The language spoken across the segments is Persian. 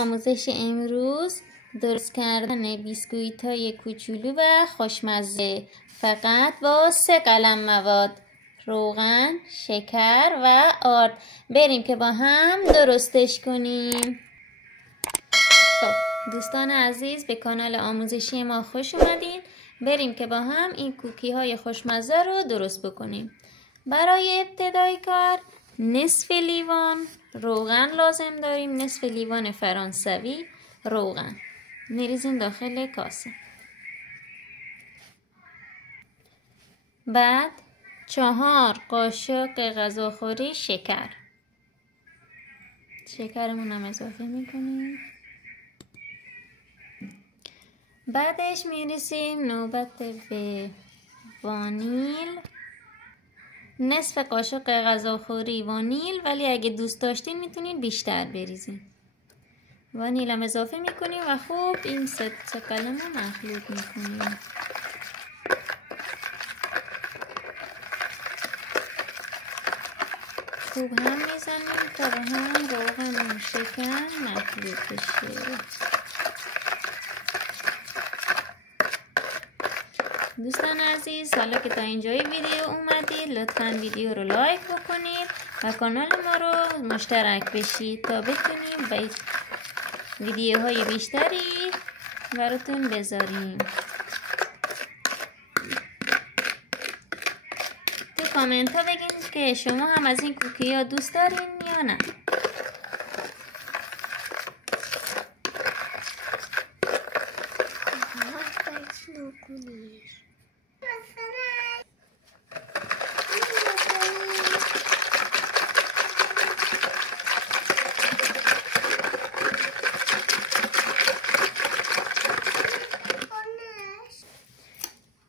آموزش امروز درست کردن بیسکویت های کوچولو و خوشمزه فقط با 3 قلم مواد: روغن، شکر و آرد. بریم که با هم درستش کنیم. خب دوستان عزیز، به کانال آموزشی ما خوش اومدین. بریم که با هم این کوکی های خوشمزه رو درست بکنیم. برای ابتدای کار نصف لیوان روغن لازم داریم. نصف لیوان فرانسوی روغن میریزیم داخل کاسه. بعد 4 قاشق غذاخوری شکرمون هم اضافه میکنیم. بعدش میرسیم نوبت به وانیل. نصف قاشق غذاخوری وانیل، ولی اگه دوست داشتین میتونین بیشتر بریزین. وانیل هم اضافه میکنیم و خوب این 3 قلم رو مخلوط میکنیم. خوب هم میزنیم تا به هم روغن و شکر مخلوط بشه. دوستان عزیز، حالا که تا اینجای ویدیو اومدید لطفاً ویدیو رو لایک بکنید و کانال ما رو مشترک بشید تا بتونیم ویدیوهای بیشتری براتون بذاریم. تو کامنت ها بگین که شما هم از این کوکی ها دوست دارین یا نه.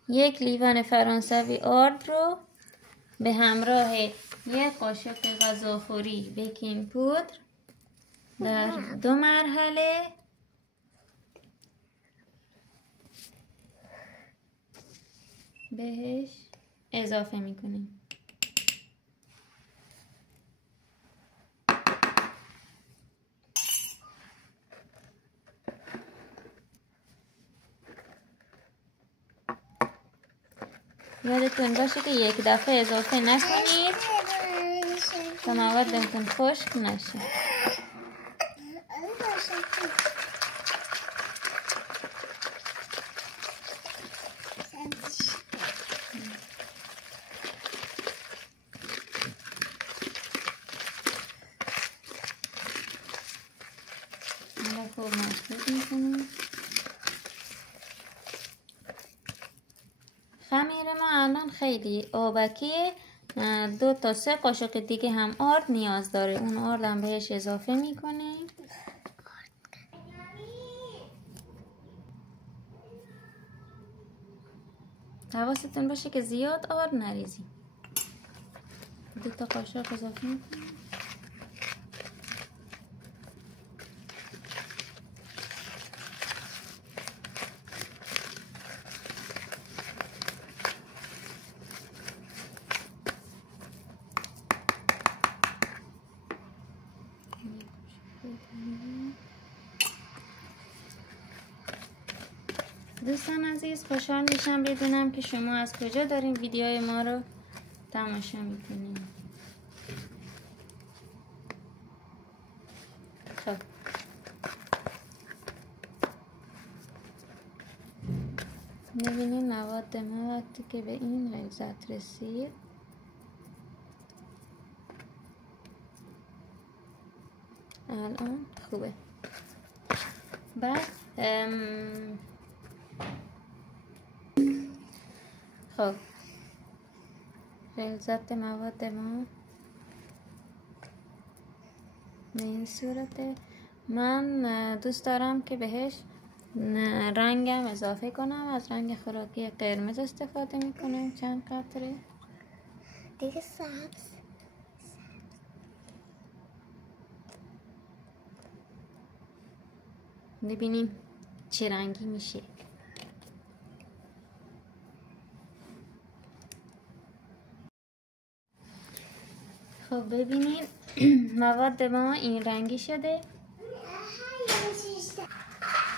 یک لیوان فرانسوی آرد رو به همراه 1 قاشق غذاخوری بیکینگ پودر در 2 مرحله بهش اضافه میکنیم. یادتون باشه که یک دفعه اضافه نکنید تا موادتون خشک نشه. خوب مخلوط میکنیم. خمیر ما الان خیلی آبکیه. 2 تا 3 قاشق دیگه هم آرد نیاز داره. اون آرد هم بهش اضافه میکنیم. حواستون باشه که زیاد آرد نریزیم. 2 تا قاشق اضافه میکنیم. دوستان عزیز، خوشحال میشم بدونم که شما از کجا دارین ویدیوهای ما رو تماشا میکنین. خب میبینیم مواد ما وقتی که به این لذت رسید الان خوبه. بعد خب غلظت مواد ما به این صورته. من دوست دارم که بهش رنگم اضافه کنم. از رنگ خوراکی قرمز استفاده میکنم. چند قطره دیگه سبز. ببینیم چه رنگی میشه. خب ببینید مواد ما این رنگی شده.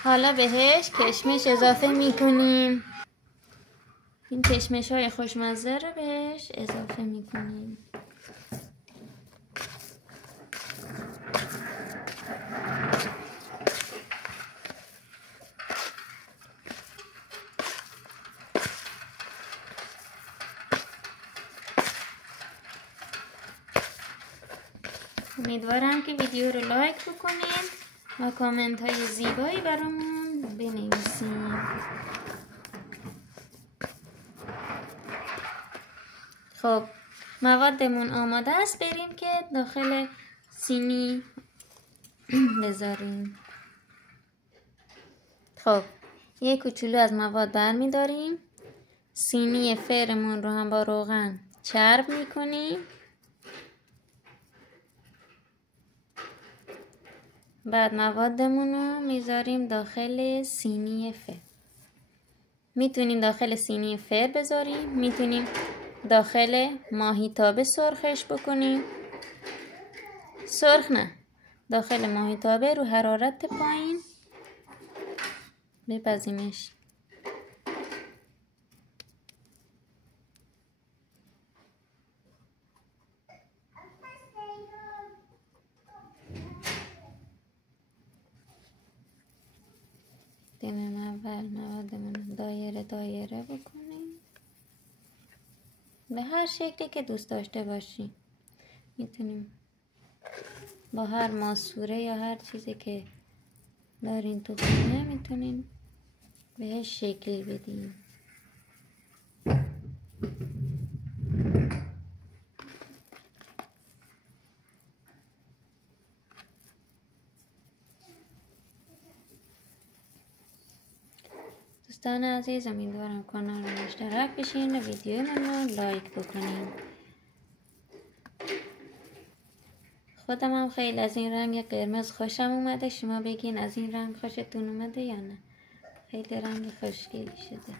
حالا بهش کشمش اضافه میکنیم. این کشمش های خوشمزه رو بهش اضافه میکنیم. امیدوارم که ویدیو رو لایک بکنید و کامنت های زیبایی برامون بنویسید. خب موادمون آماده است. بریم که داخل سینی بذاریم. خب یک کوچولو از مواد برمی داریم. سینی فرمون رو هم با روغن چرب میکنیم. بعد موادمون رو میذاریم داخل سینی فر. میتونیم داخل سینی فر بذاریم، میتونیم داخل ماهیتابه سرخش بکنیم. سرخ نه، داخل ماهیتابه رو حرارت پایین بپزیمش. دیم اول موادمون دایره دایره بکنیم به هر شکلی که دوست داشته باشیم. میتونیم با هر ماسوره یا هر چیزی که دارین تو خونه میتونین بهش شکل بدین. دوستان عزیز، امیدوارم کانال رو اشتراک بشین و ویدیو من رو لایک بکنین. خودم هم خیلی از این رنگ قرمز خوشم اومده. شما بگین از این رنگ خوشتون اومده یا نه؟ خیلی رنگ خوشگلی شده.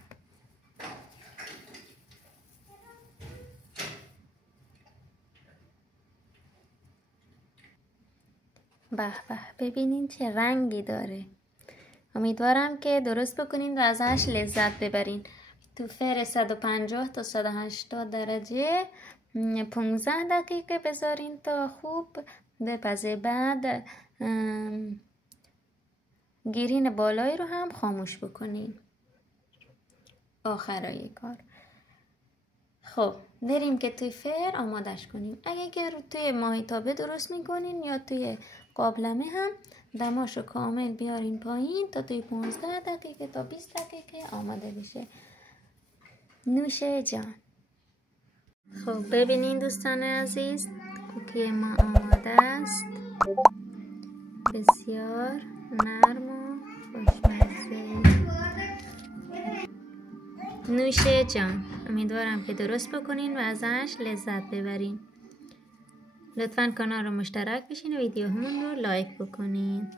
به به، ببینین چه رنگی داره. امیدوارم که درست بکنین و ازش لذت ببرین. تو فر 150 تا 180 درجه 15 دقیقه بذارین تا خوب بپزه. بعد گیرین بالایی رو هم خاموش بکنین آخرای کار. خب بریم که توی فر آمادش کنیم. اگه که توی ماهیتابه درست میکنین یا توی قابلمه هم دماشو کامل بیارین پایین تا توی 15 دقیقه تا 20 دقیقه آماده بشه. نوش جان. خب ببینین دوستان عزیز، کوکی ما آماده است. بسیار نرم و خوشمزه. نوش جان. امیدوارم که درست بکنین و ازش لذت ببرین. لطفاً کانال رو مشترک بشین و ویدیو همون رو لایک بکنین.